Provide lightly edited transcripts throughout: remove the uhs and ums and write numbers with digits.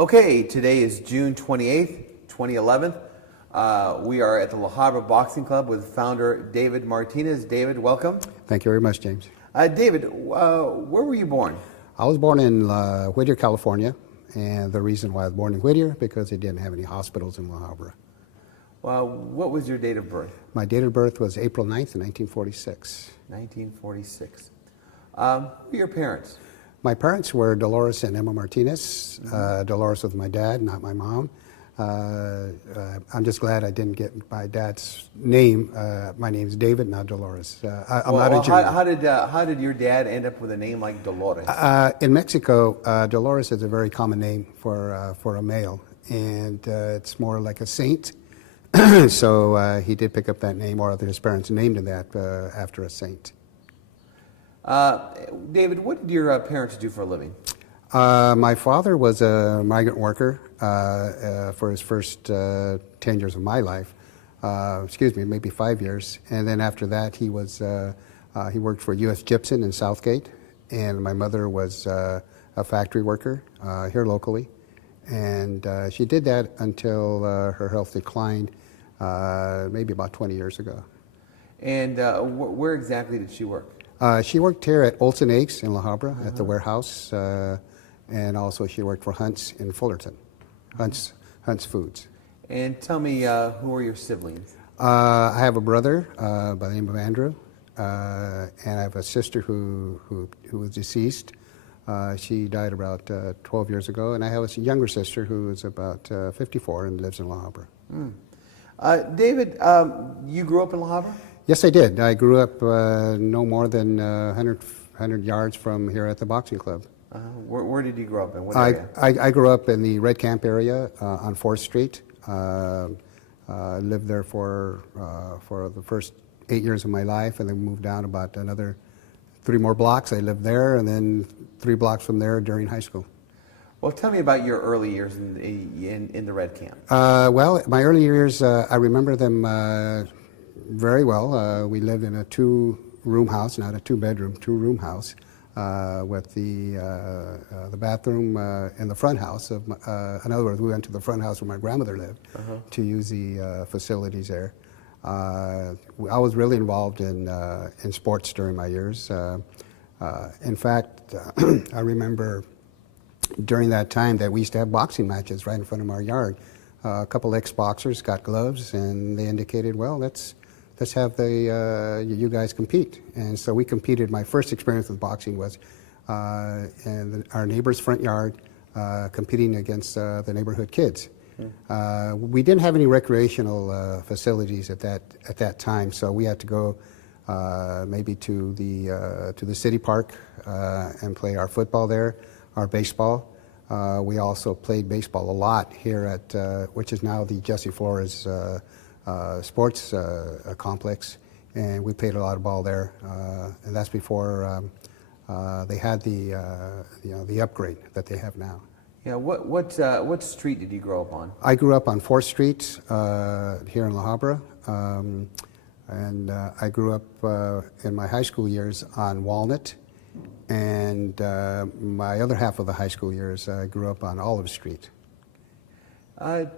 Okay, today is June 28th, 2011. We are at the Habra Boxing Club with founder David Martinez. David, welcome. Thank you very much, James. David, where were you born? I was born in Whittier, California, and the reason why I was born in Whittier, because they didn't have any hospitals in La Habra. What was your date of birth? My date of birth was April 9th, 1946. 1946. Who are your parents? My parents were Dolores and Emma Martinez. Dolores was my dad, not my mom. I'm just glad I didn't get my dad's name. My name's David, not Dolores. I'm not a Jew. How did your dad end up with a name like Dolores? In Mexico, Dolores is a very common name for a male, and it's more like a saint. So he did pick up that name, or his parents named him that after a saint. David, what did your parents do for a living? My father was a migrant worker for his first 10 years of my life. Maybe 5 years. And then after that, he worked for U.S. Gypsum in Southgate. And my mother was a factory worker here locally. And she did that until her health declined maybe about 20 years ago. And where exactly did she work? She worked here at Olsen Eggs in La Habra at the warehouse, and also she worked for Hunt's in Fullerton, Hunt's Foods. And tell me, who are your siblings? I have a brother by the name of Andrew, and I have a sister who was deceased. She died about 12 years ago, and I have a younger sister who is about 54 and lives in La Habra. David, you grew up in La Habra? Yes, I did. I grew up no more than 100 yards from here at the boxing club. Where did you grow up in? What area? I grew up in the Red Camp area on 4th Street. Lived there for the first 8 years of my life, and then moved down about another 3 more blocks. I lived there, and then 3 blocks from there during high school. Well, tell me about your early years in the Red Camp. Well, my early years, I remember them very well. We lived in a 2-room house, not a 2-bedroom, 2-room house, with the bathroom in the front house. In other words, we went to the front house where my grandmother lived to use the facilities there. I was really involved in sports during my years. In fact, I remember during that time that we used to have boxing matches right in front of our yard. A couple ex-boxers got gloves, and they indicated, well, let's have you guys compete. And so we competed. My first experience with boxing was in our neighbor's front yard, competing against the neighborhood kids. We didn't have any recreational facilities at that time, so we had to go maybe to the city park and play our football there, our baseball. We also played baseball a lot here at which is now the Jesse Flores sports complex, and we played a lot of ball there, and that's before they had the upgrade that they have now. Yeah, what street did you grow up on? I grew up on 4th Street here in La Habra, and I grew up in my high school years on Walnut, and my other half of the high school years I grew up on Olive Street.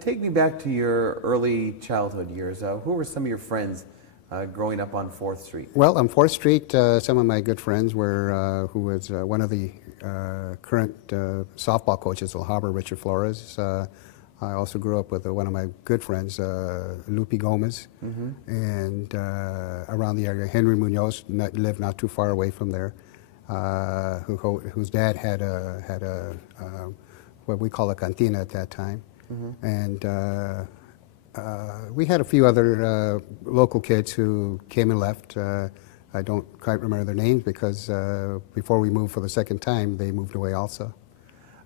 Take me back to your early childhood years. Who were some of your friends growing up on 4th Street? Well, on 4th Street, some of my good friends were, who was one of the current softball coaches at La Habra, Richard Flores. I also grew up with one of my good friends, Lupe Gomez, and around the area, Henry Munoz lived not too far away from there, whose dad had a what we call a cantina at that time. And we had a few other local kids who came and left. I don't quite remember their names because before we moved for the second time, they moved away also.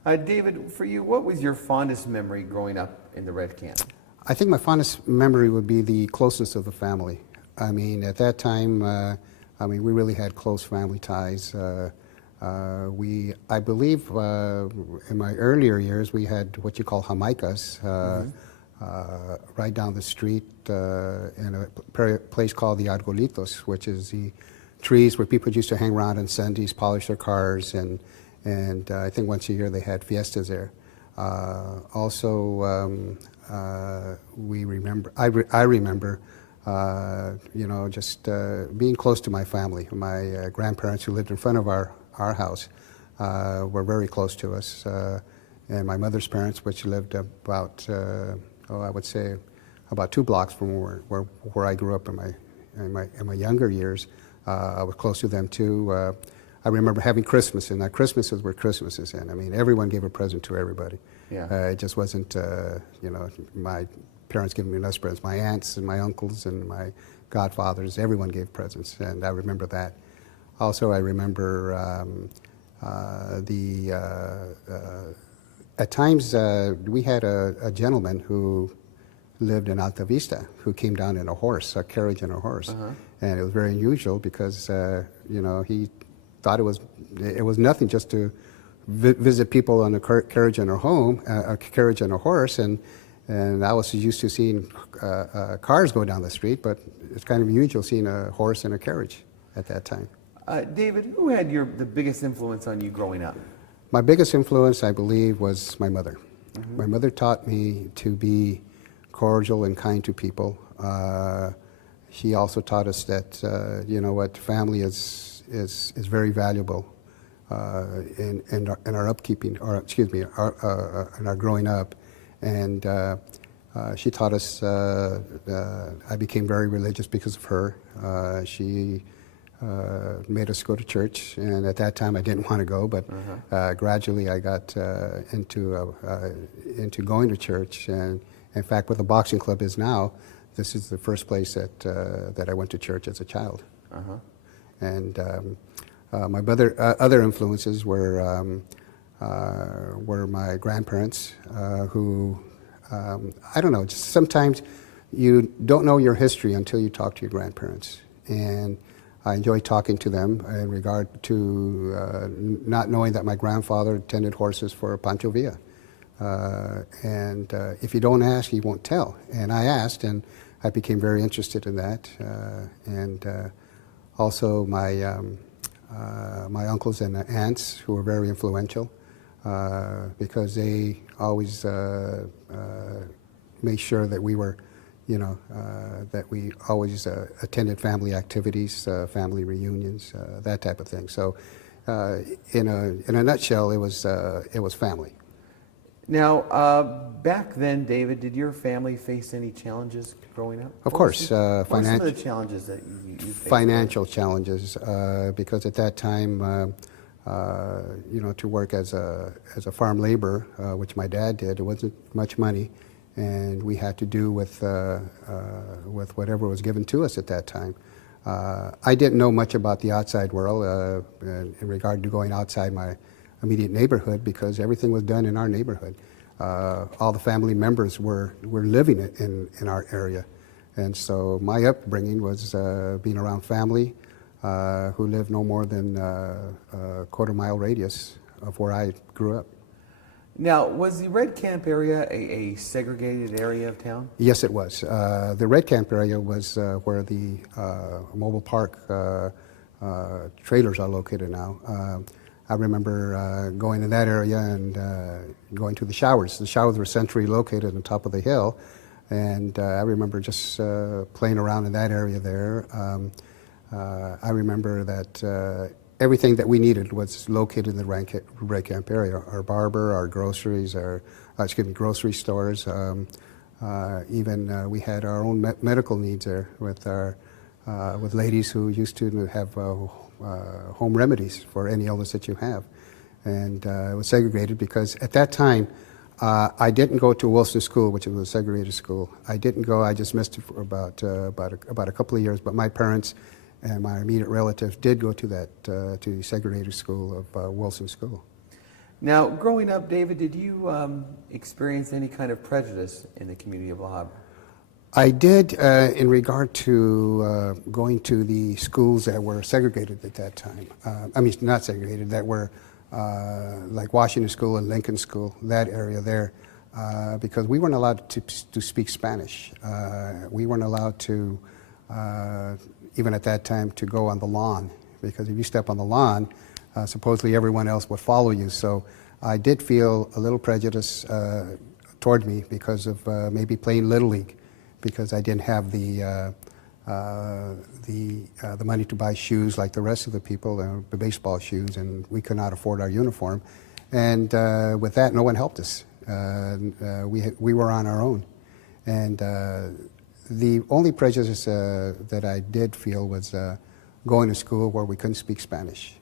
David, for you, what was your fondest memory growing up in the Red Camp? I think my fondest memory would be the closeness of the family. I mean, at that time, we really had close family ties. I believe in my earlier years we had what you call jamaicas right down the street in a place called the Argolitos, which is the trees where people used to hang around on Sundays, polish their cars, and I think once a year they had fiestas there. Also, we remember. I remember, just being close to my family. My grandparents, who lived in front of our house, were very close to us, and my mother's parents, which lived about, I would say, about 2 blocks from where I grew up in my younger years. I was close to them too. I remember having Christmas, and Christmases were Christmases, and I mean, everyone gave a present to everybody. Yeah. It just wasn't, my parents giving me less presents. My aunts and my uncles and my godfathers, everyone gave presents, and I remember that. Also, I remember at times we had a gentleman who lived in Alta Vista who came down in a carriage and a horse, and it was very unusual because he thought it was nothing just to visit people on a carriage and a carriage and a horse, and I was used to seeing cars go down the street, but it's kind of unusual seeing a horse and a carriage at that time. David, who had the biggest influence on you growing up? My biggest influence, I believe, was my mother. My mother taught me to be cordial and kind to people. She also taught us that family is very valuable in our upkeeping, or excuse me, in our growing up. And she taught us. I became very religious because of her. She made us go to church, and at that time I didn't want to go, but gradually I got into going to church. And in fact, what the boxing club is now, this is the first place that I went to church as a child. And my other influences were my grandparents, who I don't know. Just sometimes you don't know your history until you talk to your grandparents, and I enjoy talking to them in regard to not knowing that my grandfather tended horses for Pancho Villa. And if you don't ask, you won't tell. And I asked, and I became very interested in that. Also, my uncles and aunts, who were very influential, because they always made sure that we were, that we always attended family activities, family reunions, that type of thing. So, in a nutshell, it was family. Now, back then, David, did your family face any challenges growing up? Of course, what were some of the challenges that you faced? Financial challenges, because at that time, to work as a farm laborer, which my dad did, it wasn't much money, and we had to do with whatever was given to us at that time. I didn't know much about the outside world in regard to going outside my immediate neighborhood, because everything was done in our neighborhood. All the family members were living in our area, and so my upbringing was being around family who lived no more than a quarter-mile radius of where I grew up. Now, was the Red Camp area a segregated area of town? Yes, it was. The Red Camp area was where the mobile park trailers are located now. I remember going in that area and going to the showers. The showers were centrally located on top of the hill, and I remember just playing around in that area there. I remember that everything that we needed was located in the Red Camp area. Our barber, our groceries, grocery stores. Even we had our own medical needs there with ladies who used to have home remedies for any illness that you have. And it was segregated because at that time, I didn't go to Wilson School, which was a segregated school. I didn't go. I just missed it for about a couple of years. But my parents and my immediate relatives did go to the segregated school of Wilson School. Now, growing up, David, did you experience any kind of prejudice in the community of La Habra? I did in regard to going to the schools that were segregated at that time. I mean, not segregated, that were like Washington School and Lincoln School, that area there, because we weren't allowed to speak Spanish. We weren't allowed to, even at that time, to go on the lawn, because if you step on the lawn, supposedly everyone else would follow you. So I did feel a little prejudice toward me because of maybe playing Little League, because I didn't have the money to buy shoes like the rest of the people, the baseball shoes, and we could not afford our uniform. And with that, no one helped us. We were on our own. And the only prejudice that I did feel was going to school where we couldn't speak Spanish.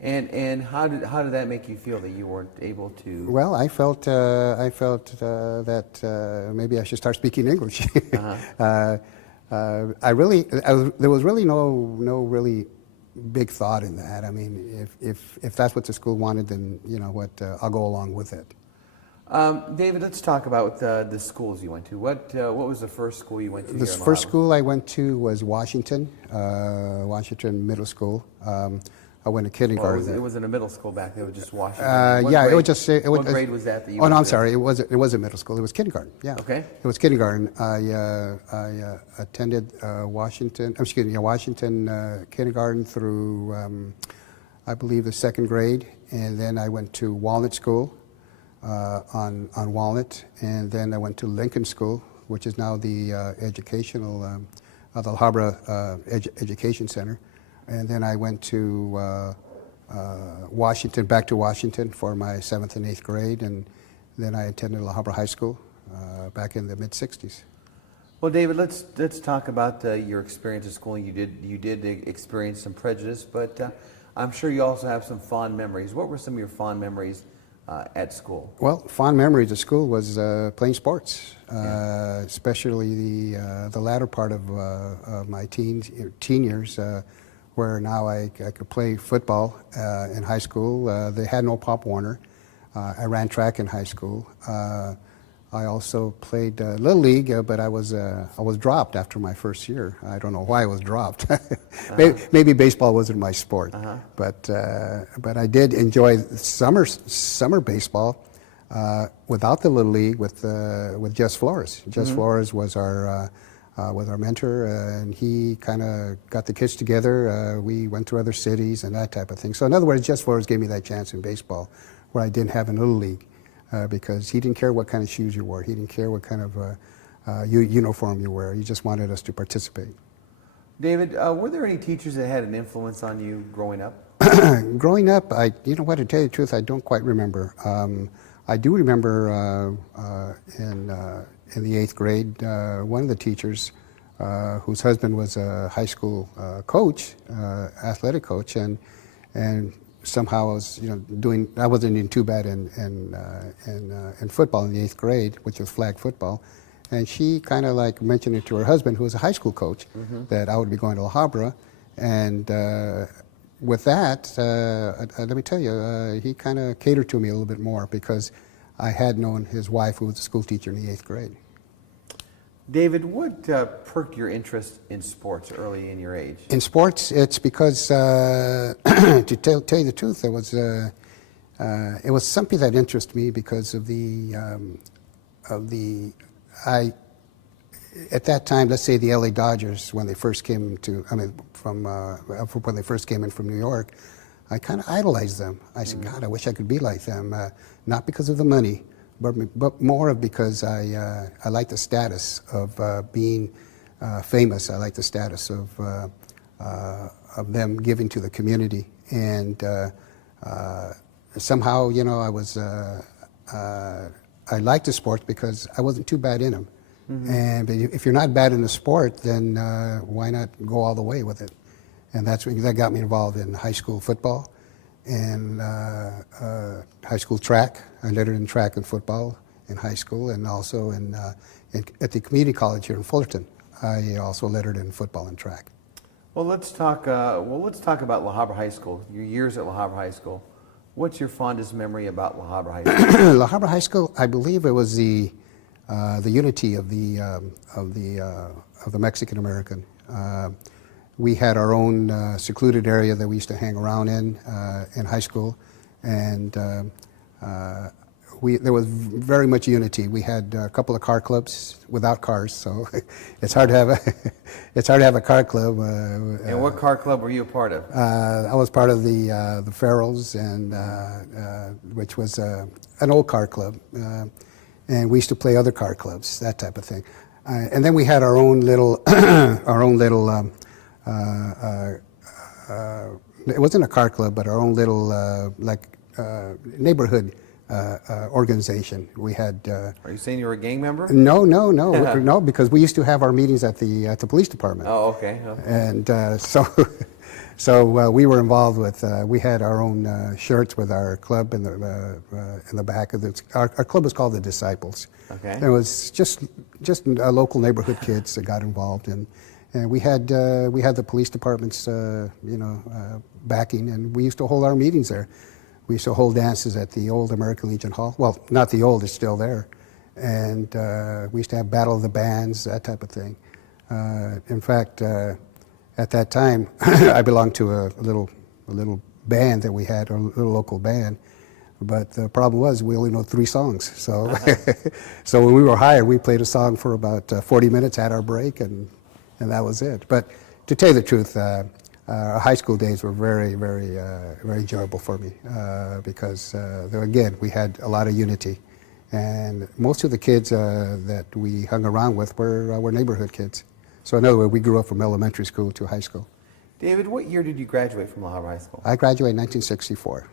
And how did that make you feel that you weren't able to? Well, I felt that maybe I should start speaking English. Uh-huh. There was really no really big thought in that. I mean, if that's what the school wanted, then you know what, I'll go along with it. David, let's talk about the schools you went to. What was the first school you went to? The first school I went to was Washington Middle School. I went to kindergarten. Oh, it was in a middle school back there. It was just Washington. It was just. What grade was that you Oh no, went I'm to? sorry. It was a middle school. It was kindergarten. Yeah. Okay. It was kindergarten. I attended Washington kindergarten through, I believe, the second grade, and then I went to Walnut School on Walnut, and then I went to Lincoln School, which is now the educational, the Habra Education Center. And then I went to Washington, back to Washington for my 7th and 8th grade, and then I attended La Habra High School back in the mid-'60s. Well, David, let's talk about your experience at school. You did experience some prejudice, but I'm sure you also have some fond memories. What were some of your fond memories at school? Well, fond memories at school was playing sports, Yeah. especially the latter part of my teen years. Where now I could play football in high school. They had no Pop Warner. I ran track in high school. I also played Little League, but I was dropped after my first year. I don't know why I was dropped. Maybe baseball wasn't my sport, but I did enjoy summer baseball without the Little League with Jess Flores. Jess Flores was our mentor, and he kind of got the kids together. We went to other cities and that type of thing. So in other words, Jess Flores gave me that chance in baseball where I didn't have in Little League because he didn't care what kind of shoes you wore. He didn't care what kind of uniform you wear. He just wanted us to participate. David, were there any teachers that had an influence on you growing up? Growing up, to tell you the truth, I don't quite remember. I do remember in the 8th grade, one of the teachers, whose husband was a high school coach, athletic coach, and somehow I was, I wasn't doing too bad in football in the 8th grade, which was flag football, and she kind of like mentioned it to her husband, who was a high school coach, that I would be going to La Habra, and with that, let me tell you, he kind of catered to me a little bit more because I had known his wife, who was a school teacher in the 8th grade. David, what perked your interest in sports early in your age? In sports, it's because, to tell you the truth, it was something that interested me because of at that time, let's say the LA Dodgers, when they first came when they first came in from New York, I kind of idolized them. I said, God, I wish I could be like them. Not because of the money, but more because I like the status of being famous. I like the status of them giving to the community. And somehow, I liked the sport because I wasn't too bad in them. And if you're not bad in the sport, then why not go all the way with it? And that got me involved in high school football and high school track. I lettered in track and football in high school, and also at the community college here in Fullerton. I also lettered in football and track. Well, let's talk about La Habra High School. Your years at La Habra High School. What's your fondest memory about La Habra High School? La Habra High School, I believe it was the unity of the Mexican American. We had our own secluded area that we used to hang around in high school, and there was very much unity. We had a couple of car clubs without cars, so it's hard to have a car club. And what car club were you a part of? I was part of the Farrells, and which was an old car club, and we used to play other car clubs, that type of thing. And then we had our own little it wasn't a car club, but our own little neighborhood organization. We had. Are you saying you were a gang member? No, no, because we used to have our meetings at the police department. Oh, okay. And so we were involved with. We had our own shirts with our club in the back of the. Our club was called the Disciples. Okay. And it was just local neighborhood kids that got involved, and we had the police department's backing, and we used to hold our meetings there. We used to hold dances at the old American Legion Hall. Well, not the old; it's still there. And we used to have Battle of the Bands, that type of thing. In fact, at that time, I belonged to a little band that we had, a little local band. But the problem was we only know 3 songs. So, so when we were hired, we played a song for about 40 minutes, had our break, and that was it. But to tell you the truth, our high school days were very, very, very enjoyable for me because, again, we had a lot of unity. And most of the kids that we hung around with were neighborhood kids. So in other words, we grew up from elementary school to high school. David, what year did you graduate from La Habra High School? I graduated in 1964.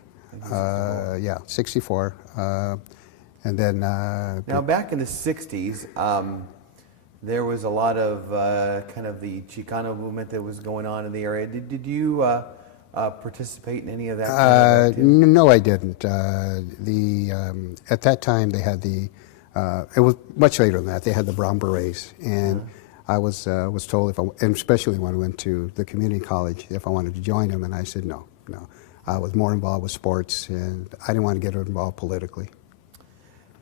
64. And then... now, back in the 60s, there was a lot of kind of the Chicano movement that was going on in the area. Did you participate in any of that? Kind of no, I didn't. At that time, they had it was much later than that. They had the Brown Berets, and I was told and especially when I went to the community college, if I wanted to join them, and I said no. I was more involved with sports, and I didn't want to get involved politically.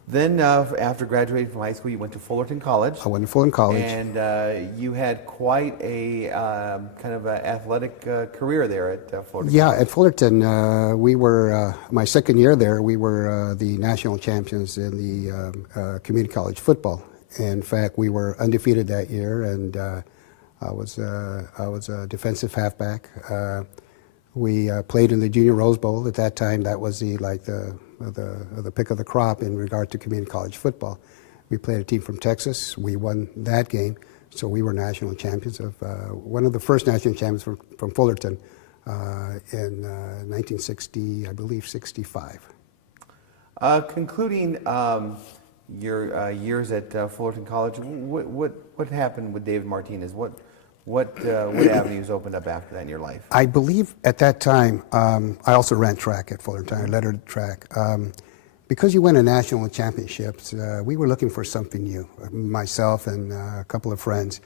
Then, after graduating from high school, you went to Fullerton College. I went to Fullerton College. And you had quite a kind of athletic career there at Fullerton Yeah, College. at Fullerton, we were, my second year there, we were the national champions in the community college football. In fact, we were undefeated that year, and I was a defensive halfback. We played in the Junior Rose Bowl. At that time, that was the pick of the crop in regard to community college football. We played a team from Texas. We won that game, so we were national champions of one of the first national champions from Fullerton in 1960, I believe, 65. Concluding your years at Fullerton College, what happened with David Martinez? What avenues opened up after that in your life? I believe at that time, I also ran track at Fullerton. I lettered track. Because you win a national championships, we were looking for something new, myself and a couple of friends.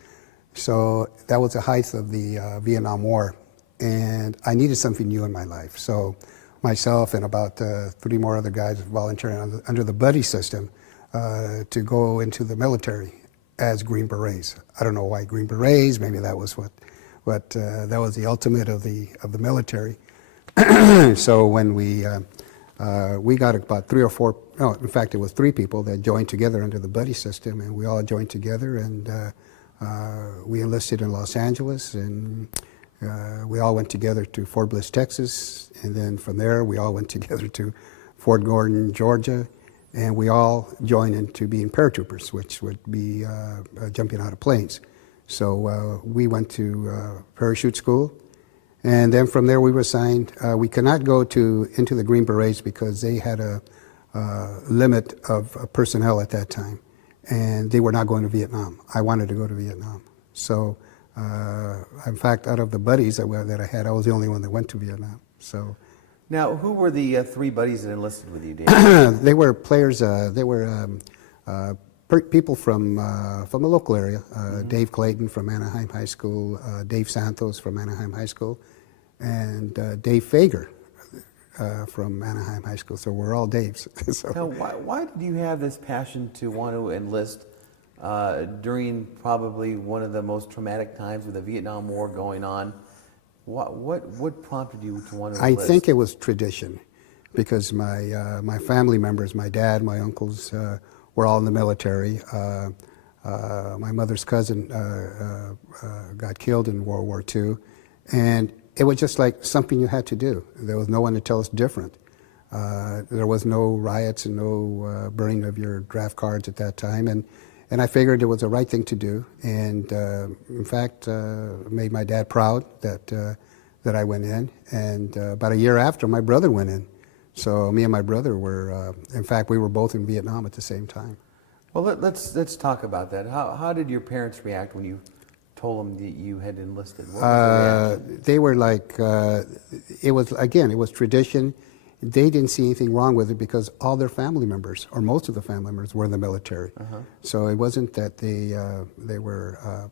So that was the height of the Vietnam War, and I needed something new in my life. So myself and about 3 more other guys volunteering under the buddy system to go into the military as Green Berets. I don't know why Green Berets. Maybe that was what that was the ultimate of the military. So when we got about 3 or 4. No, in fact, it was 3 people that joined together under the buddy system, and we all joined together, and we enlisted in Los Angeles, and we all went together to Fort Bliss, Texas, and then from there we all went together to Fort Gordon, Georgia. And we all joined into being paratroopers, which would be jumping out of planes. So we went to parachute school, and then from there we were assigned. We could not go into the Green Berets because they had a limit of personnel at that time, and they were not going to Vietnam. I wanted to go to Vietnam. So, in fact, out of the buddies that I had, I was the only one that went to Vietnam. So. Now, who were the 3 buddies that enlisted with you, David? They were players. They were people from the local area. Dave Clayton from Anaheim High School, Dave Santos from Anaheim High School, and Dave Fager from Anaheim High School. So we're all Daves. So. Now, why did you have this passion to want to enlist during probably one of the most traumatic times with the Vietnam War going on? What prompted you to want to enlist? I think it was tradition. because my family members, my dad, my uncles, were all in the military. My mother's cousin got killed in World War II, and it was just like something you had to do. There was no one to tell us different. There was no riots and no burning of your draft cards at that time, and I figured it was the right thing to do. And in fact, made my dad proud that I went in. And about a year after, my brother went in. So me and my brother were, in fact, we were both in Vietnam at the same time. Well, let's talk about that. How did your parents react when you told them that you had enlisted? What was the reaction? They were like, it was tradition. They didn't see anything wrong with it because all their family members, or most of the family members, were in the military. So it wasn't that they were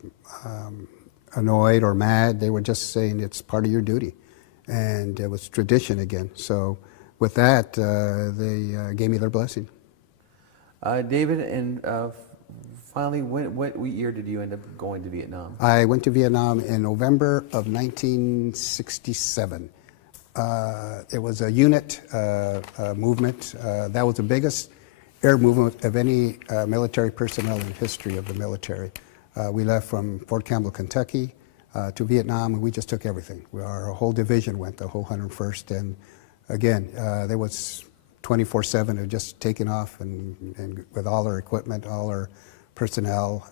annoyed or mad. They were just saying it's part of your duty, and it was tradition again. So with that, they gave me their blessing. David, and finally, what year did you end up going to Vietnam? I went to Vietnam in November of 1967. It was a unit movement. That was the biggest air movement of any military personnel in the history of the military. We left from Fort Campbell, Kentucky to Vietnam, and we just took everything. Our whole division went, the whole 101st, and again, there was 24/7 of just taking off and with all our equipment, all our personnel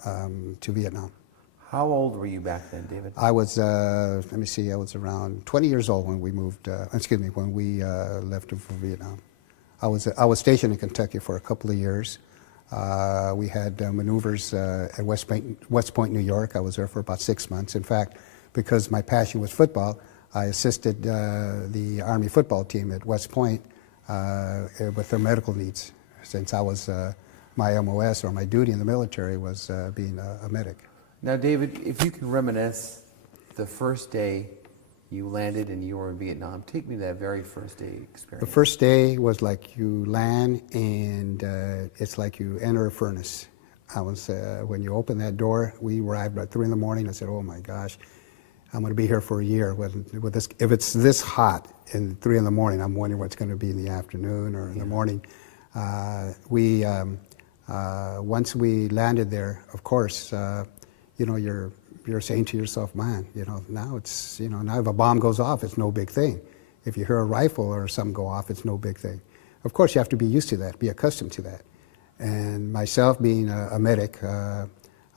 to Vietnam. How old were you back then, David? I was, let me see, I was around 20 years old when we moved, when we left for Vietnam. I was stationed in Kentucky for a couple of years. We had maneuvers at West Point, New York. I was there for about 6 months. In fact, because my passion was football, I assisted the Army football team at West Point with their medical needs, since I was, my MOS or my duty in the military was being a medic. Now, David, if you can reminisce the first day you landed and you were in Vietnam, take me to that very first day experience. The first day was like you land and it's like you enter a furnace. I was, when you open that door, we arrived at 3 in the morning. I said, oh my gosh, I'm going to be here for a year. With this, if it's this hot in 3 in the morning, I'm wondering what's going to be in the afternoon or in the morning. Once we landed there, of course, you know, you're saying to yourself, man, you know, now it's, you know, now if a bomb goes off, it's no big thing. If you hear a rifle or something go off, it's no big thing. Of course, you have to be used to that, be accustomed to that. And myself being a medic,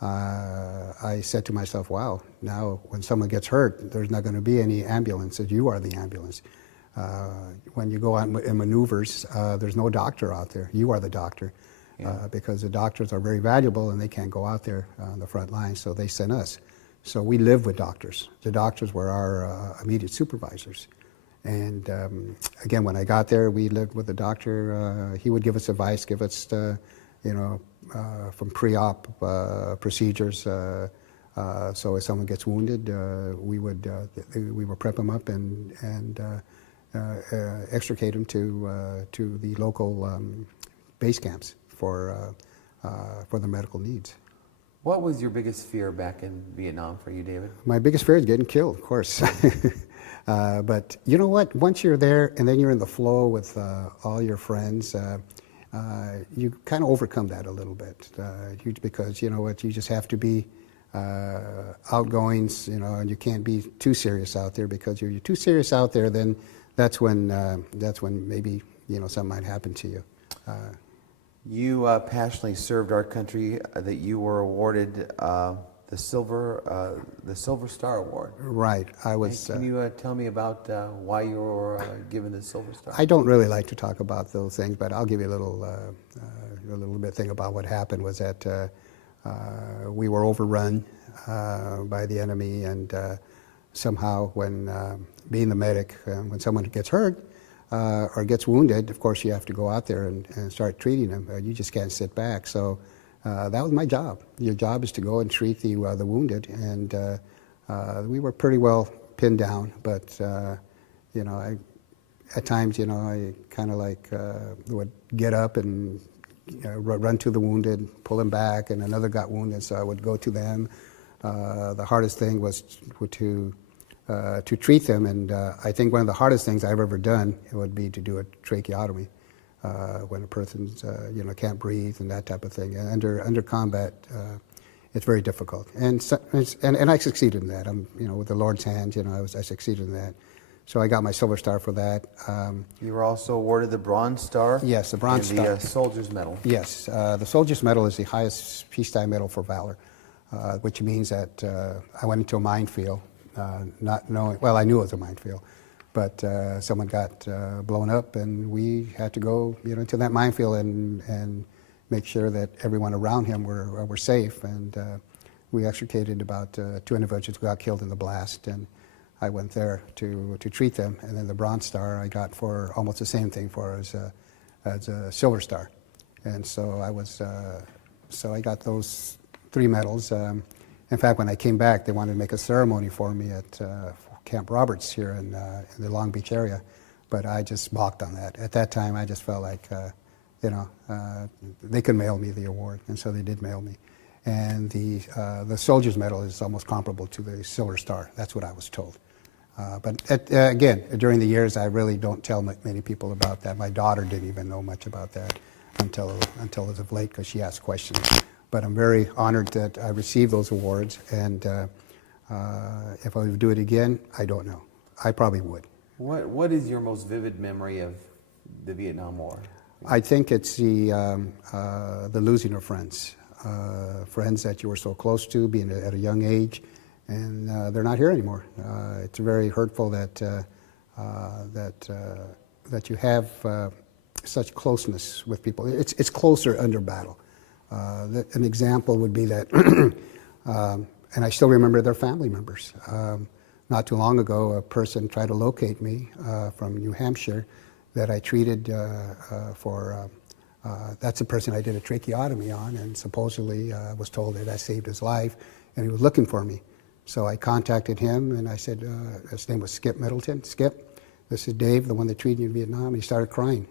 I said to myself, wow, now when someone gets hurt, there's not going to be any ambulance, you are the ambulance. When you go out in maneuvers, there's no doctor out there. You are the doctor. Because the doctors are very valuable and they can't go out there on the front line, so they sent us. So we lived with doctors. The doctors were our immediate supervisors. And again, when I got there, we lived with the doctor. He would give us advice, give us, you know, from pre-op procedures. So if someone gets wounded, we would prep them up and extricate them to the local base camps for the medical needs. What was your biggest fear back in Vietnam for you, David? My biggest fear is getting killed, of course. But you know what? Once you're there and then you're in the flow with all your friends, you kind of overcome that a little bit. Because you know what? You just have to be outgoing, you know, and you can't be too serious out there, because if you're too serious out there, then that's when maybe, you know, something might happen to you. You passionately served our country. That you were awarded the Silver Star Award. Right. I was. Can you tell me about why you were given the Silver Star? I don't really like to talk about those things, but I'll give you a little bit thing about what happened. Was that we were overrun by the enemy, and somehow, when being the medic, when someone gets hurt or gets wounded, of course you have to go out there and start treating them. You just can't sit back. So that was my job. Your job is to go and treat the wounded, and we were pretty well pinned down. But you know, at times, you know, I kind of like would get up and run to the wounded, pull them back, and another got wounded, so I would go to them. The hardest thing was to to treat them. And I think one of the hardest things I've ever done would be to do a tracheotomy when a person's can't breathe and that type of thing. And under combat, it's very difficult. And I succeeded in that. With the Lord's hand, I succeeded in that. So I got my Silver Star for that. You were also awarded the Bronze Star. Yes, the Bronze and Star. the Soldier's Medal. Yes, the Soldier's Medal is the highest peacetime medal for valor, which means that I went into a minefield, not knowing. Well, I knew it was a minefield, but someone got blown up, and we had to go, into that minefield and make sure that everyone around him were safe. And we extricated about 2 individuals who got killed in the blast, and I went there to treat them. And then the Bronze Star I got for almost the same thing as a Silver Star. And so I got those 3 medals. In fact, when I came back, they wanted to make a ceremony for me at Camp Roberts here in the Long Beach area, but I just balked on that. At that time, I just felt like, they could mail me the award, and so they did mail me. And the Soldier's Medal is almost comparable to the Silver Star. That's what I was told. But again, during the years, I really don't tell many people about that. My daughter didn't even know much about that until as of late, because she asked questions. But I'm very honored that I received those awards, and if I would do it again, I don't know. I probably would. What is your most vivid memory of the Vietnam War? I think it's the losing of friends. Friends that you were so close to, being at a young age, and they're not here anymore. It's very hurtful that you have such closeness with people. It's closer under battle. An example would be that, and I still remember their family members. Not too long ago, a person tried to locate me from New Hampshire that I treated for. That's the person I did a tracheotomy on, and supposedly was told that I saved his life, and he was looking for me. So I contacted him, and I said, his name was Skip Middleton. Skip, this is Dave, the one that treated you in Vietnam. And he started crying.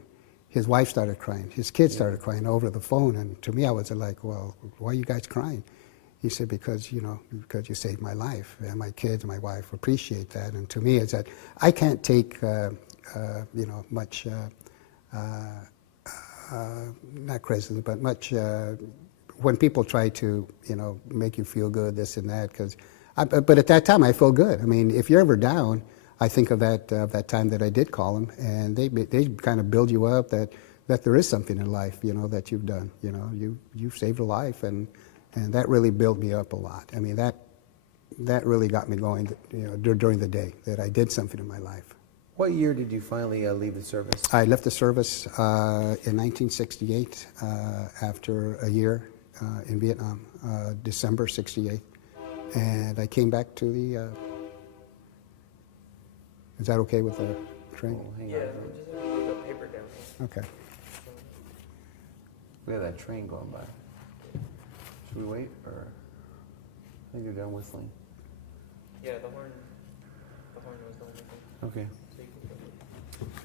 His wife started crying. His kids started crying over the phone. And to me, I was like, well, why are you guys crying? He said, because you saved my life, and my kids and my wife appreciate that. And to me, it's that I can't take, much. Not criticism, but much when people try to, make you feel good, this and that. But at that time, I felt good. I mean, if you're ever down, I think of that time that I did call them, and they kind of build you up that there is something in life, that you've done. You've saved a life, and that really built me up a lot. I mean, that really got me going, during the day, that I did something in my life. What year did you finally leave the service? I left the service in 1968 after a year in Vietnam, December 68. And I came back to the... is that okay with the train? Oh, hang Yeah, on. just put the paper down. Okay. We have that train going by. Should we wait, or I think they're done whistling? Yeah, the horn was the only thing. Okay. So you can put it.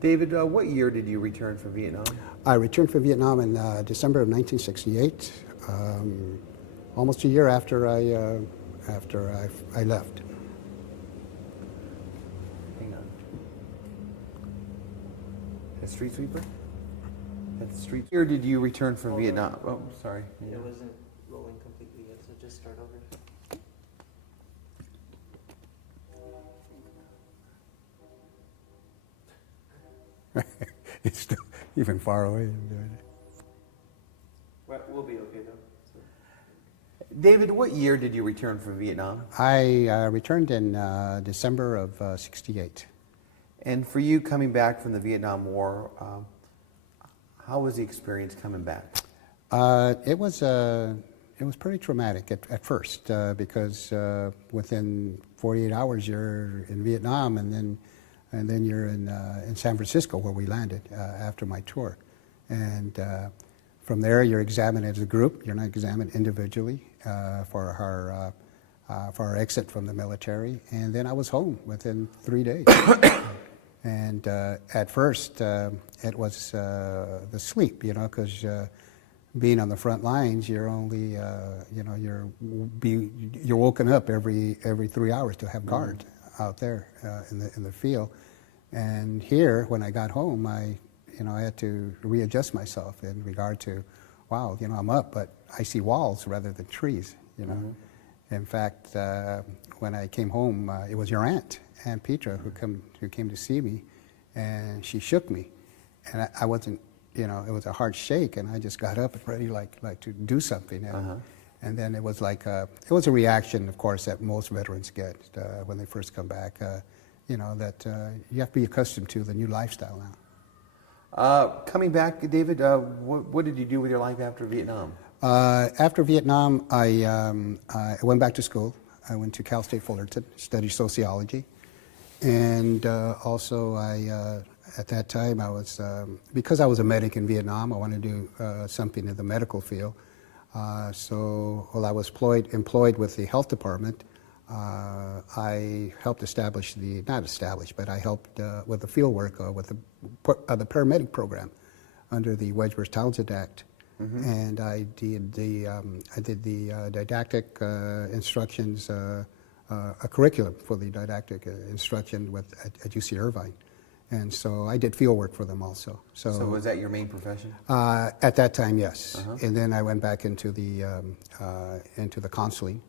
David, what year did you return from Vietnam? I returned from Vietnam in December of 1968, almost a year after I left. Hang on. A street sweeper? That's street. Year did you return from Vietnam? Oh, sorry. It wasn't rolling completely yet, so just start over. It's still even far away. We'll be okay though. So. David, what year did you return from Vietnam? I returned in December of '68. And for you coming back from the Vietnam War, how was the experience coming back? It was pretty traumatic at first because within 48 hours you're in Vietnam, and then you're in San Francisco, where we landed after my tour. And from there, you're examined as a group. You're not examined individually for our exit from the military. And then I was home within 3 days. And at first, it was the sleep, because being on the front lines, you're only, you're woken up every 3 hours to have guard out there in the field. And here, when I got home, I had to readjust myself in regard to, wow, I'm up, but I see walls rather than trees, In fact, when I came home, it was your Aunt Petra, who came to see me, and she shook me, and I wasn't, it was a hard shake, and I just got up and ready, like to do something, and then it was like it was a reaction, of course, that most veterans get when they first come back, that you have to be accustomed to the new lifestyle now. Coming back, David, what did you do with your life after Vietnam? After Vietnam, I went back to school. I went to Cal State Fullerton, studied sociology, and also at that time I was, because I was a medic in Vietnam, I wanted to do something in the medical field. So while I was employed with the health department, I helped establish but I helped with the field work with the paramedic program under the Wedgeworth-Townsend Act. And I did the didactic instructions, a curriculum for the didactic instruction at UC Irvine. And so I did field work for them also. So was that your main profession? At that time, yes. And then I went back into the counseling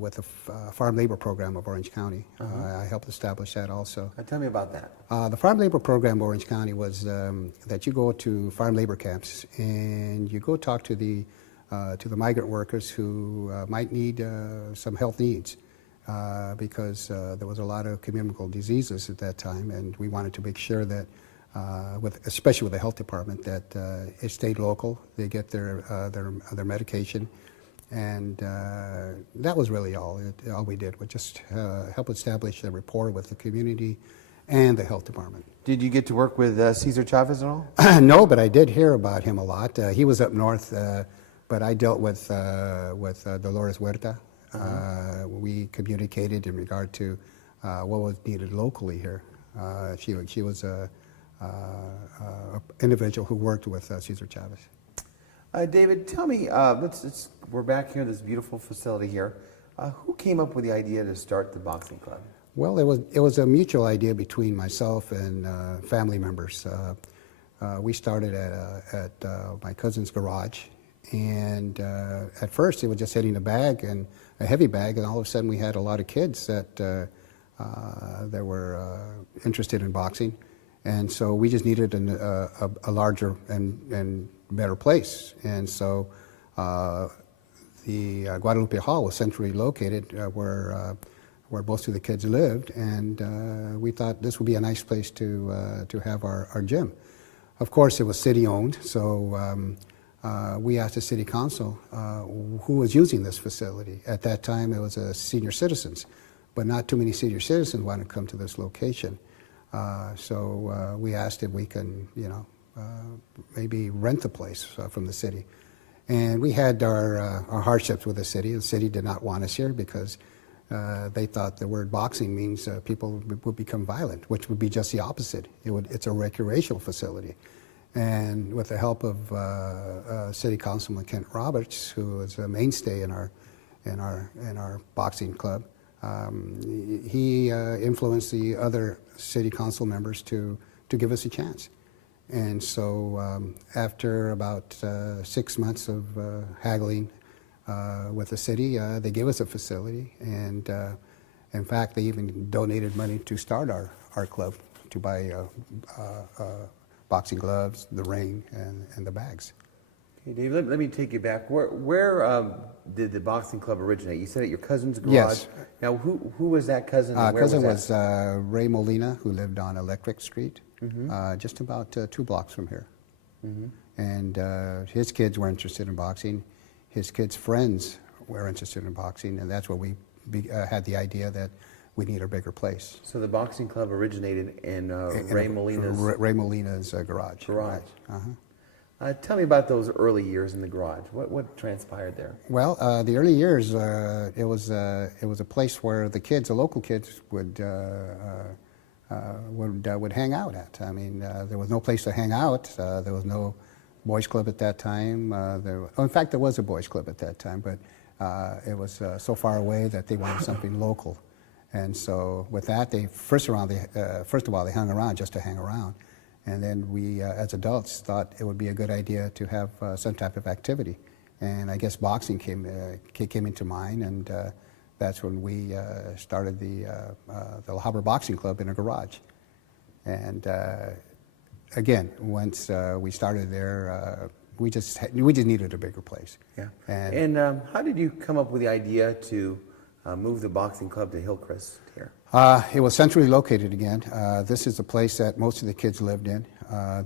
with the farm labor program of Orange County. I helped establish that also. Tell me about that. The farm labor program of Orange County was that you go to farm labor camps and you go talk to the migrant workers who might need some health needs. Because there was a lot of communicable diseases at that time, and we wanted to make sure that, especially with the health department, that it stayed local. They get their medication, and that was really all we did. Was just help establish a rapport with the community and the health department. Did you get to work with Cesar Chavez at all? No, but I did hear about him a lot. He was up north, but I dealt with Dolores Huerta. We communicated in regard to what was needed locally here. She was a individual who worked with Cesar Chavez. David, tell me, we're back here in this beautiful facility here. Who came up with the idea to start the boxing club? Well, it was a mutual idea between myself and family members. We started at my cousin's garage, and at first it was just hitting a heavy bag, and all of a sudden we had a lot of kids that were interested in boxing, and so we just needed a larger and better place. And so the Guadalupe Hall was centrally located where most of the kids lived, and we thought this would be a nice place to have our gym. Of course, it was city-owned, so we asked the city council who was using this facility. At that time, it was senior citizens, but not too many senior citizens wanted to come to this location. So we asked if we can, maybe rent the place from the city. And we had our hardships with the city. The city did not want us here because they thought the word boxing means people would become violent, which would be just the opposite. It's a recreational facility. And with the help of City Councilman Kent Roberts, who is a mainstay in our boxing club, he influenced the other city council members to give us a chance. And so after about 6 months of haggling with the city, they gave us a facility, and in fact, they even donated money to start our club, to buy boxing gloves, the ring, and the bags. Okay, Dave, let me take you back. Where did the boxing club originate? You said at your cousin's garage. Yes. Now, who was that cousin? And where cousin was Ray Molina, who lived on Electric Street, just about 2 blocks from here. And his kids were interested in boxing. His kids' friends were interested in boxing, and that's where we had the idea that we need a bigger place. So the boxing club originated in Ray Molina's garage. Garage. Right. Tell me about those early years in the garage. What transpired there? Well, the early years, it was a place where the local kids would hang out at. I mean, there was no place to hang out. There was no boys club at that time. In fact, there was a boys club at that time, but it was so far away that they wanted something local. And so with that, first of all, they hung around just to hang around. And then we, as adults, thought it would be a good idea to have some type of activity. And I guess boxing came into mind, and that's when we started the Habra Boxing Club in a garage. And again, once we started there, we just needed a bigger place. Yeah. And how did you come up with the idea to move the boxing club to Hillcrest here? It was centrally located again. This is the place that most of the kids lived in,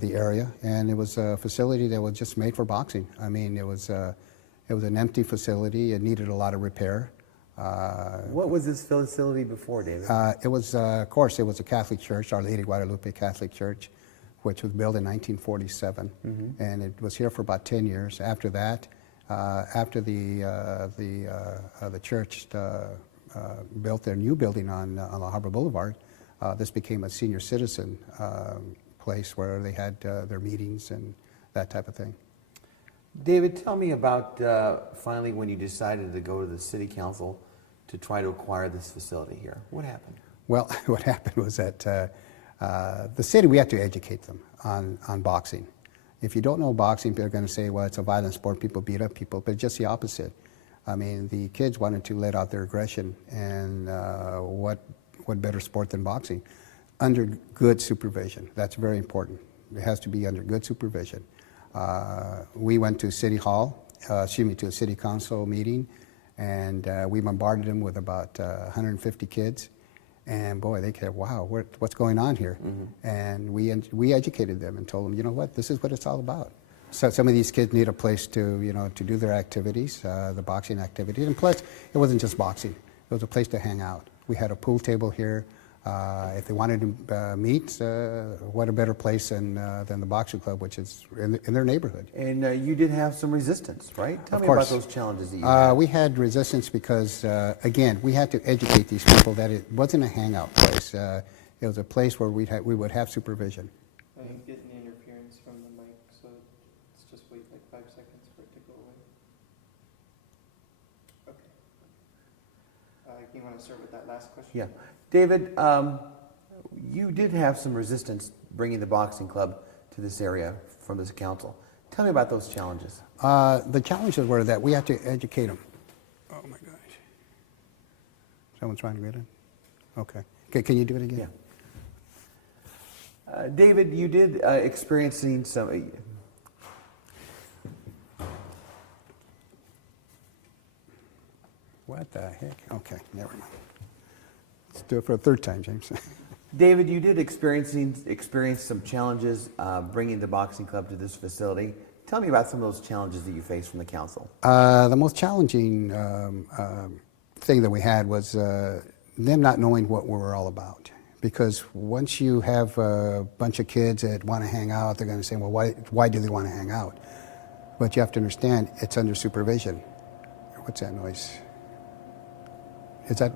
the area, and it was a facility that was just made for boxing. I mean, it was an empty facility. It needed a lot of repair. What was this facility before, David? It was, of course, it was a Catholic church, Our Lady Guadalupe Catholic Church, which was built in 1947, and it was here for about 10 years. After that, after the church built their new building on La Habra Boulevard, this became a senior citizen place where they had their meetings and that type of thing. David, tell me about finally when you decided to go to the city council to try to acquire this facility here. What happened? Well, what happened was that the city, we had to educate them on boxing. If you don't know boxing, they're going to say, well, it's a violent sport, people beat up people, but just the opposite. I mean, the kids wanted to let out their aggression, and what better sport than boxing? Under good supervision. That's very important. It has to be under good supervision. We went to City Hall, to a City Council meeting, and we bombarded them with about 150 kids. And boy, they said, wow, what's going on here? And we educated them and told them, you know what, this is what it's all about. So some of these kids need a place to do their activities, the boxing activities. And plus, it wasn't just boxing. It was a place to hang out. We had a pool table here. If they wanted to meet, what a better place than the boxing club, which is in their neighborhood. And you did have some resistance, right? Tell Of me course. about those challenges that you had. We had resistance because, again, we had to educate these people that it wasn't a hangout place. It was a place where we would have supervision. I think getting the interference from the mic, so let's just wait like 5 seconds for it to go away. Okay. You want to start with that last question? Yeah. David, you did have some resistance bringing the boxing club to this area from this council. Tell me about those challenges. The challenges were that we had to educate them. Oh my gosh. Someone's trying to get in? Okay. Can you do it again? Yeah. David, you did experiencing some... What the heck? Okay, never mind. Let's do it for a third time, James. David, you did experience some challenges bringing the boxing club to this facility. Tell me about some of those challenges that you faced from the council. The most challenging thing that we had was them not knowing what we were all about. Because once you have a bunch of kids that want to hang out, they're going to say, well, why do they want to hang out? But you have to understand, it's under supervision. What's that noise? Is that...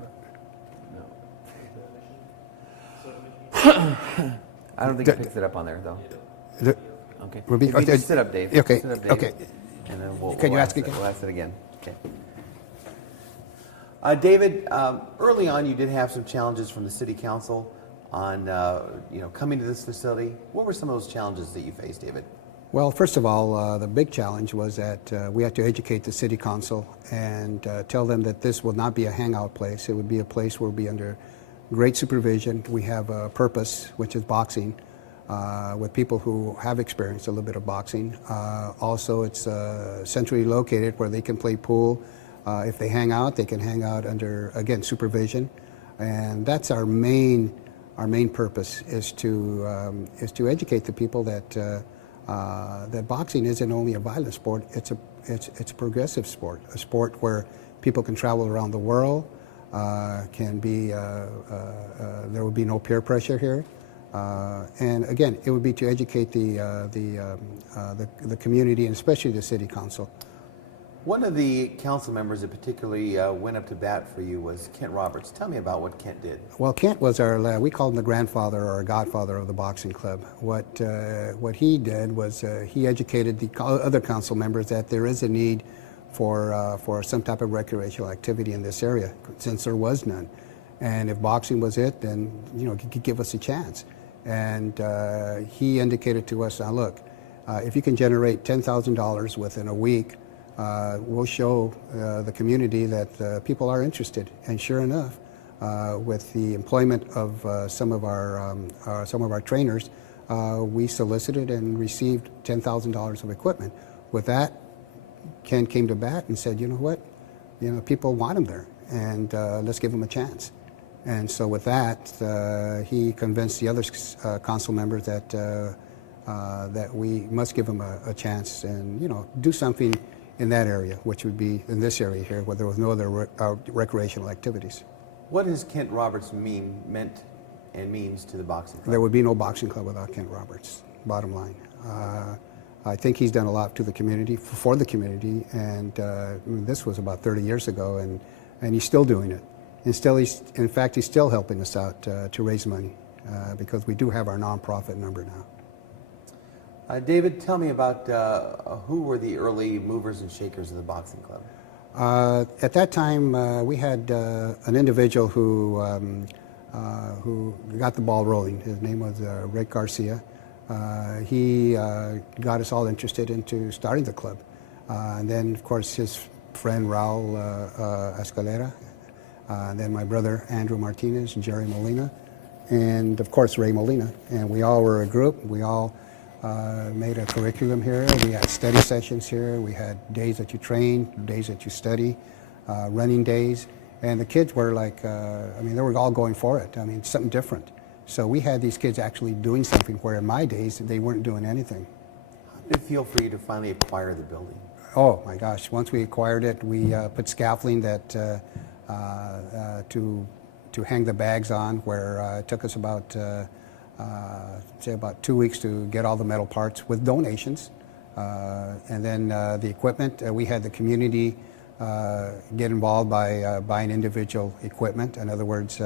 I don't think it picks it up on there, though. Okay. Ruby, If you just sit up, Dave. Okay, Sit up, Dave. okay. And then Can you we'll ask again? We'll ask it again. Okay. David, early on, you did have some challenges from the city council on, coming to this facility. What were some of those challenges that you faced, David? Well, first of all, the big challenge was that we had to educate the city council and tell them that this will not be a hangout place. It would be a place where we'll be under great supervision. We have a purpose, which is boxing, with people who have experienced a little bit of boxing. Also, it's centrally located where they can play pool. If they hang out, they can hang out under, again, supervision. And that's our main purpose, is to educate the people that that boxing isn't only a violent sport, it's a progressive sport, a sport where people can travel around the world, there would be no peer pressure here. And again, it would be to educate the community and especially the city council. One of the council members that particularly went up to bat for you was Kent Roberts. Tell me about what Kent did. Well, Kent was we called him the grandfather or godfather of the boxing club. What he did was he educated the other council members that there is a need for some type of recreational activity in this area, since there was none. And if boxing was it, then he could give us a chance. And he indicated to us, now look, if you can generate $10,000 within a week, we'll show the community that people are interested. And sure enough, with the employment of some of our trainers, we solicited and received $10,000 of equipment. With that, Ken came to bat and said, you know what, people want him there, and let's give him a chance. And so with that, he convinced the other council members that we must give him a chance and do something in that area, which would be in this area here, where there was no other recreational activities. What has Kent Roberts meant and means to the boxing club? There would be no boxing club without Kent Roberts, bottom line. I think he's done a lot to the community, for the community, and this was about 30 years ago, and he's still doing it. And in fact, he's still helping us out to raise money, because we do have our nonprofit number now. David, tell me about who were the early movers and shakers of the boxing club? At that time, we had an individual who got the ball rolling. His name was Rick Garcia. He got us all interested into starting the club. And then, of course, his friend Raul Escalera, then my brother Andrew Martinez, Jerry Molina, and of course Ray Molina. And we all were a group. We all made a curriculum here. We had study sessions here. We had days that you train, days that you study, running days. And the kids were like, they were all going for it. Something different. So we had these kids actually doing something where in my days they weren't doing anything. How did it feel for you to finally acquire the building? Oh my gosh, once we acquired it, we put scaffolding that to hang the bags on, where it took us about 2 weeks to get all the metal parts with donations. And then the equipment, we had the community get involved by buying individual equipment. In other words,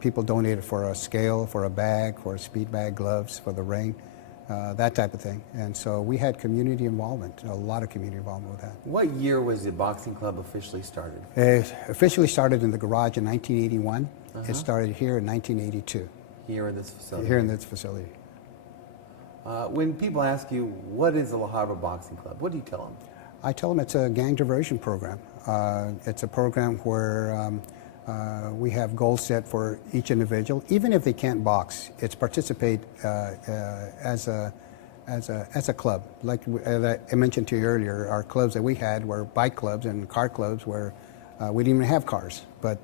people donated for a scale, for a bag, for a speed bag, gloves, for the ring, that type of thing. And so we had community involvement, a lot of community involvement with that. What year was the boxing club officially started? It officially started in the garage in 1981. It started here in 1982. Here in this facility? Here in this facility. When people ask you, what is the La Habra Boxing Club, what do you tell them? I tell them it's a gang diversion program. It's a program where we have goals set for each individual. Even if they can't box, it's participate as a club. Like I mentioned to you earlier, our clubs that we had were bike clubs and car clubs where we didn't even have cars. But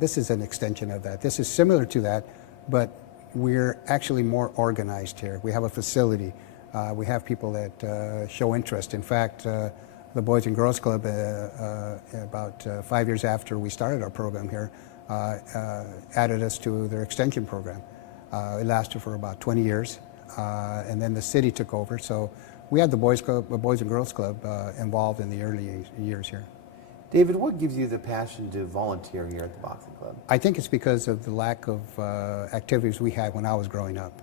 this is an extension of that. This is similar to that, but we're actually more organized here. We have a facility. We have people that show interest. In fact, the Boys and Girls Club, about 5 years after we started our program here, added us to their extension program. It lasted for about 20 years, and then the city took over. So we had the Boys and Girls Club involved in the early years here. David, what gives you the passion to volunteer here at the boxing club? I think it's because of the lack of activities we had when I was growing up,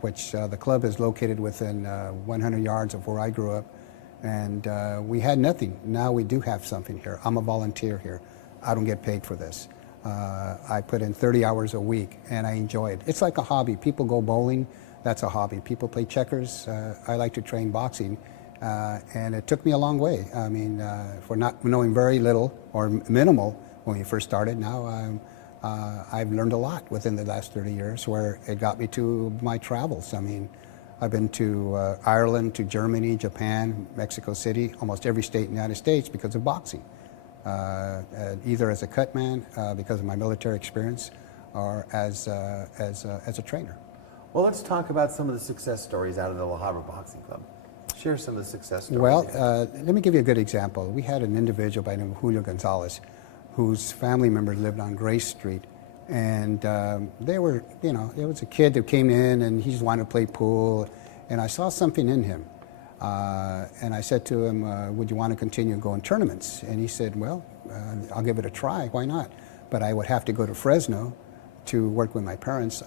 which the club is located within 100 yards of where I grew up. And we had nothing. Now we do have something here. I'm a volunteer here. I don't get paid for this. I put in 30 hours a week, and I enjoy it. It's like a hobby. People go bowling. That's a hobby. People play checkers. I like to train boxing. And it took me a long way. For not knowing very little or minimal when we first started, now I've learned a lot within the last 30 years, where it got me to my travels. I've been to Ireland, to Germany, Japan, Mexico City, almost every state in the United States because of boxing. Either as a cut man, because of my military experience, or as a trainer. Well, let's talk about some of the success stories out of the La Habra Boxing Club. Share some of the success stories. Well, let me give you a good example. We had an individual by the name of Julio Gonzalez, whose family members lived on Grace Street. And they were, it was a kid that came in and he just wanted to play pool. And I saw something in him. And I said to him, would you want to continue going tournaments? And he said, well, I'll give it a try, why not? But I would have to go to Fresno to work with my parents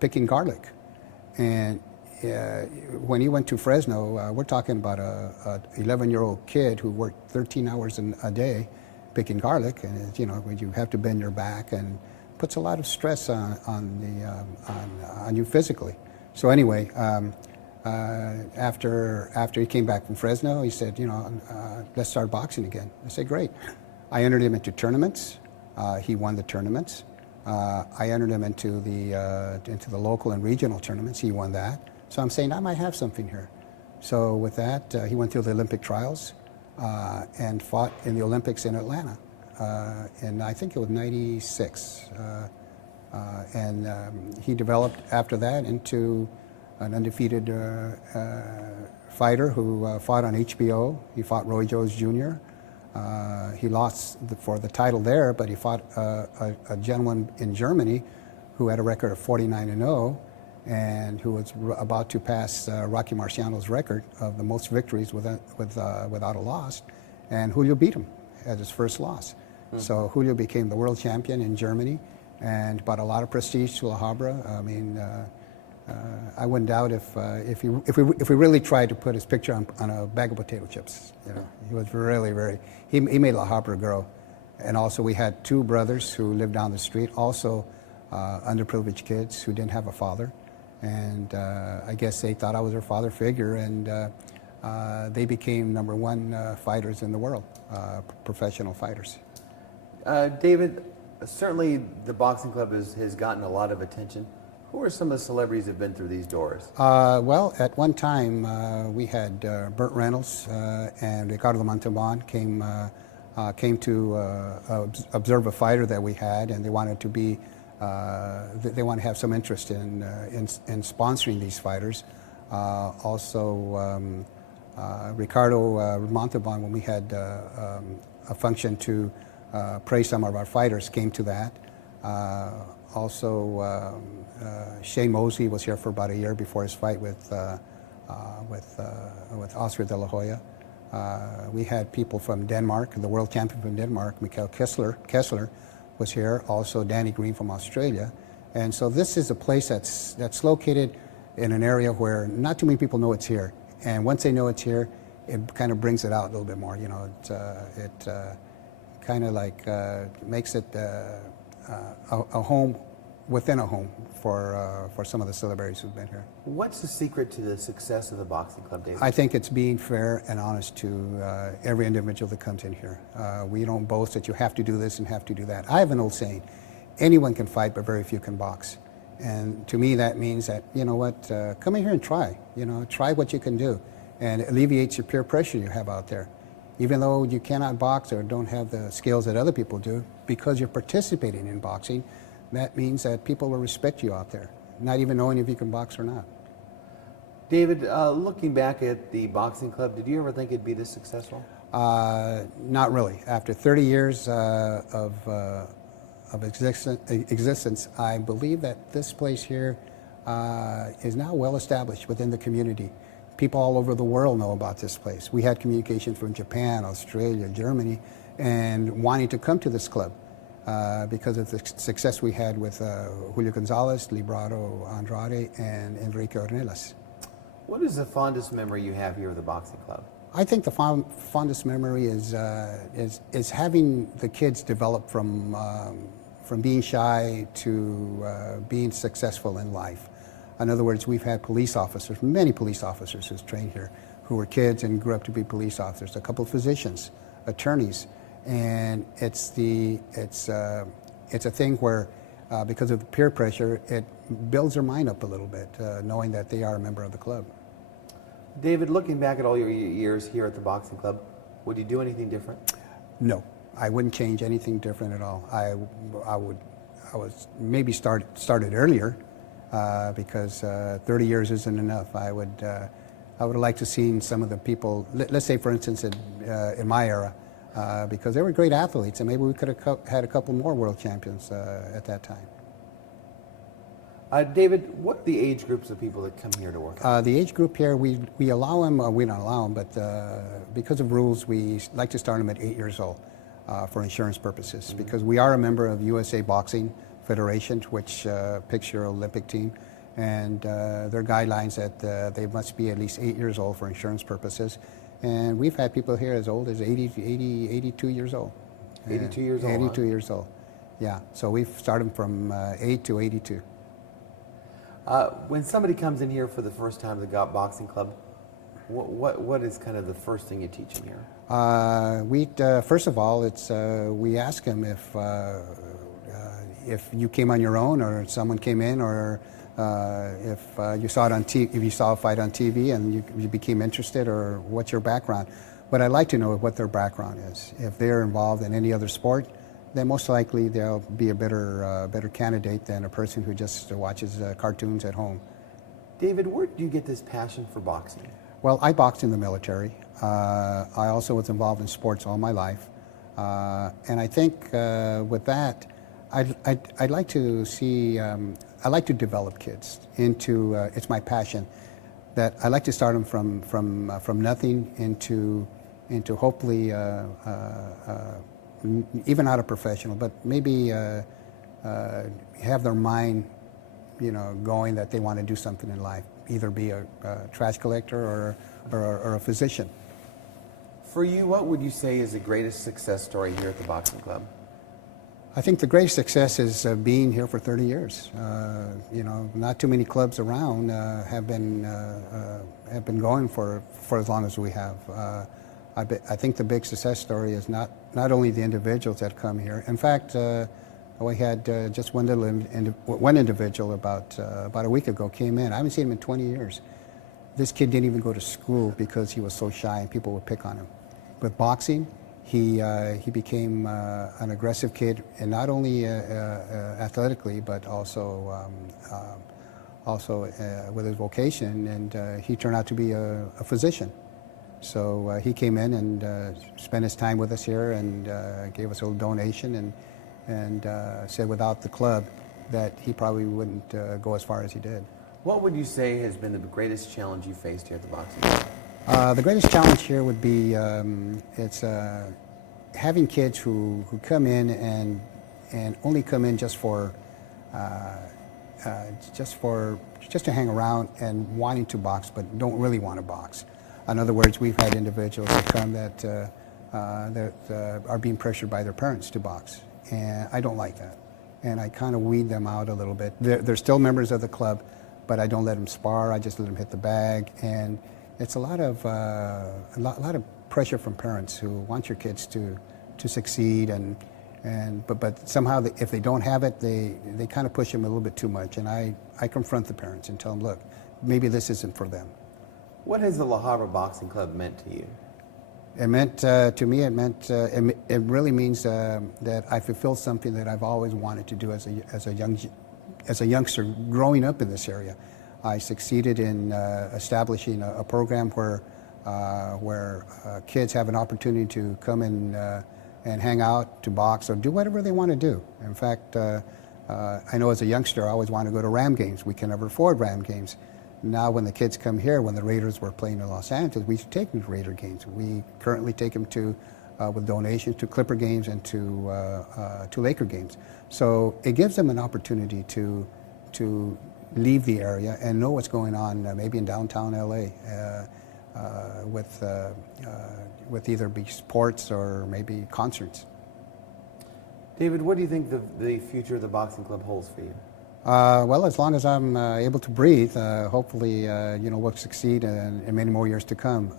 picking garlic. And when he went to Fresno, we're talking about a 11-year-old kid who worked 13 hours a day picking garlic, and you know, when you have to bend your back, and puts a lot of stress on you physically. So anyway, after he came back from Fresno, he said, you know, let's start boxing again. I said, great. I entered him into tournaments. He won the tournaments. I entered him into the local and regional tournaments. He won that. So I'm saying I might have something here. So with that, he went through the Olympic trials and fought in the Olympics in Atlanta. And I think it was '96. And he developed after that into an undefeated fighter who fought on HBO. He fought Roy Jones Jr. He lost for the title there, but he fought a gentleman in Germany who had a record of 49-0, and who was about to pass Rocky Marciano's record of the most victories without a loss, and Julio beat him at his first loss. So Julio became the world champion in Germany, and brought a lot of prestige to La Habra. I mean, I wouldn't doubt if we really tried to put his picture on a bag of potato chips. You know, he was really he made La Habra grow. And also we had two brothers who lived down the street, also underprivileged kids who didn't have a father, and I guess they thought I was their father figure, and they became #1 fighters in the world, professional fighters. David, certainly the boxing club has gotten a lot of attention. Who are some of the celebrities that have been through these doors? Well, at one time we had Burt Reynolds and Ricardo Montalban came to observe a fighter that we had, and they wanted to be they want to have some interest in sponsoring these fighters. Also, Ricardo Montalban, when we had a function to praise some of our fighters, came to that. Also, Shane Mosley was here for about a year before his fight with Oscar De La Hoya. We had people from Denmark, the world champion from Denmark, Mikael Kessler was here. Also, Danny Green from Australia. And so this is a place that's located in an area where not too many people know it's here. And once they know it's here, it kind of brings it out a little bit more. You know, it kind of like makes it a home within a home for some of the celebrities who've been here. What's the secret to the success of the boxing club, David? I think it's being fair and honest to every individual that comes in here. We don't boast that you have to do this and have to do that. I have an old saying, anyone can fight, but very few can box. And to me, that means that, you know what, come in here and try. You know, try what you can do. And it alleviates your peer pressure you have out there. Even though you cannot box or don't have the skills that other people do, because you're participating in boxing, that means that people will respect you out there, not even knowing if you can box or not. David, looking back at the boxing club, did you ever think it'd be this successful? Not really. After 30 years of existence, I believe that this place here is now well established within the community. People all over the world know about this place. We had communication from Japan, Australia, Germany, and wanting to come to this club because of the success we had with Julio Gonzalez, Librado Andrade, and Enrique Ornelas. What is the fondest memory you have here of the boxing club? I think the fondest memory is having the kids develop from being shy to being successful in life. In other words, we've had police officers, many police officers who's trained here, who were kids and grew up to be police officers, a couple of physicians, attorneys, and it's a thing where because of the peer pressure, it builds their mind up a little bit, knowing that they are a member of the club. David, looking back at all your years here at the boxing club, would you do anything different? No, I wouldn't change anything different at all. I was maybe started earlier because 30 years isn't enough. I would have liked to seen some of the people. Let's say, for instance, in my era, because they were great athletes, and maybe we could have had a couple more world champions at that time. David, what are the age groups of people that come here to work out? The age group here, we allow them, we don't allow them, but because of rules, we like to start them at 8 years old for insurance purposes, because we are a member of USA Boxing Federation, which picks your Olympic team, and their guidelines that they must be at least 8 years old for insurance purposes. And we've had people here as old as 82 years old. 82 years old, 82 huh? years old, yeah. So we've started from 8 to 82. When somebody comes in here for the first time to the Boxing Club, what is kind of the first thing you teach them here? First of all, it's we ask them if you came on your own, or someone came in, or if you saw it on if you saw a fight on TV and you became interested, or what's your background. But I'd like to know what their background is. If they're involved in any other sport, then most likely they'll be a better candidate than a person who just watches cartoons at home. David, where did you get this passion for boxing? Well, I boxed in the military. I also was involved in sports all my life. And I think with that, I'd like to see, I like to develop kids into, it's my passion, that I like to start them from nothing into hopefully, even not a professional, but maybe have their mind, going that they want to do something in life, either be a trash collector or a physician. For you, what would you say is the greatest success story here at the Boxing Club? I think the greatest success is being here for 30 years. Not too many clubs around have been going for as long as we have. I think the big success story is not only the individuals that come here. In fact, we had just one individual about a week ago came in. I haven't seen him in 20 years. This kid didn't even go to school because he was so shy and people would pick on him. With boxing, he became an aggressive kid, and not only athletically, but also with his vocation, and he turned out to be a physician. So he came in and spent his time with us here, and gave us a little donation, and said without the club that he probably wouldn't go as far as he did. What would you say has been the greatest challenge you faced here at the Boxing Club? The greatest challenge here would be it's having kids who come in and only come in just to hang around and wanting to box, but don't really want to box. In other words, we've had individuals that come that are being pressured by their parents to box, and I don't like that. And I kind of weed them out a little bit. They're still members of the club, but I don't let them spar. I just let them hit the bag, and it's a lot of pressure from parents who want your kids to succeed, but somehow if they don't have it, they kind of push them a little bit too much. And I confront the parents and tell them, look, maybe this isn't for them. What has the Habra Boxing Club meant to you? It meant to me. It really means that I fulfilled something that I've always wanted to do as a youngster growing up in this area. I succeeded in establishing a program where kids have an opportunity to come in and hang out, to box, or do whatever they want to do. In fact, I know as a youngster I always wanted to go to Ram games. We can never afford Ram games. Now when the kids come here, when the Raiders were playing in Los Angeles, we take them to Raider games. We currently take them to, with donations, to Clipper games and to Laker games. So it gives them an opportunity to leave the area and know what's going on, maybe in downtown LA, with either be sports or maybe concerts. David, what do you think the future of the Boxing Club holds for you? Well, as long as I'm able to breathe, hopefully, we'll succeed in many more years to come.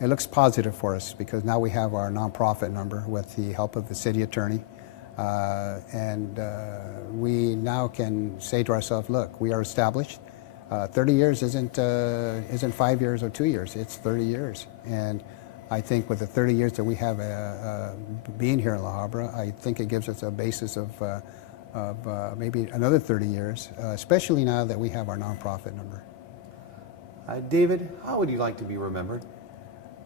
It looks positive for us because now we have our nonprofit number with the help of the city attorney, and we now can say to ourselves, "Look, we are established. 30 years isn't 5 years or 2 years; it's 30 years." And I think with the 30 years that we have being here in La Habra, I think it gives us a basis of maybe another 30 years, especially now that we have our nonprofit number. David, how would you like to be remembered?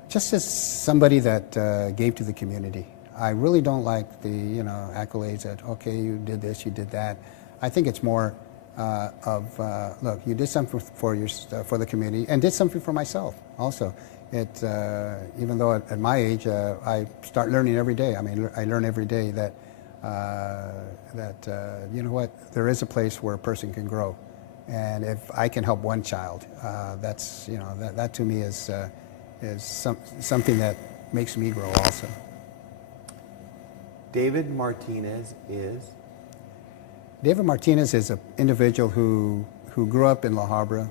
Just as somebody that gave to the community. I really don't like the accolades that, okay, you did this, you did that. I think it's more look, you did something for the community and did something for myself also. Even though at my age, I start learning every day. I mean, I learn every day that you know what, there is a place where a person can grow, and if I can help one child, that's, you know, that to me is something that makes me grow also. David Martinez is? David Martinez is an individual who grew up in La Habra,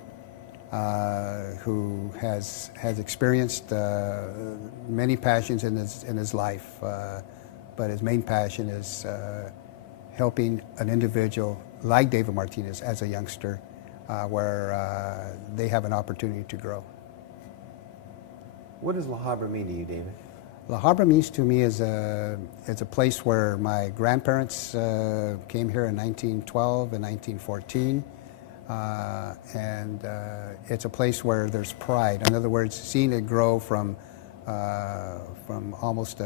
who has experienced many passions in his life, but his main passion is helping an individual like David Martinez as a youngster, where they have an opportunity to grow. What does La Habra mean to you, David? La Habra means to me is a place where my grandparents came here in 1912 and 1914. And it's a place where there's pride. In other words, seeing it grow from almost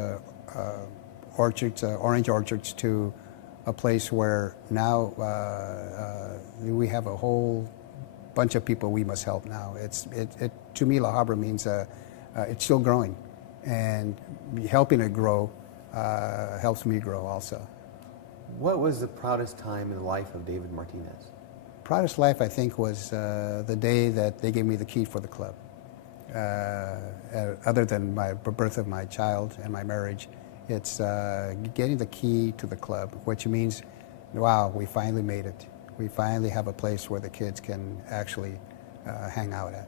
orchards, orange orchards, to a place where now we have a whole bunch of people we must help now. To me, La Habra means it's still growing, and helping it grow helps me grow also. What was the proudest time in the life of David Martinez? Proudest life, I think, was the day that they gave me the key for the club. Other than my birth of my child and my marriage, it's getting the key to the club, which means, wow, we finally made it. We finally have a place where the kids can actually hang out at.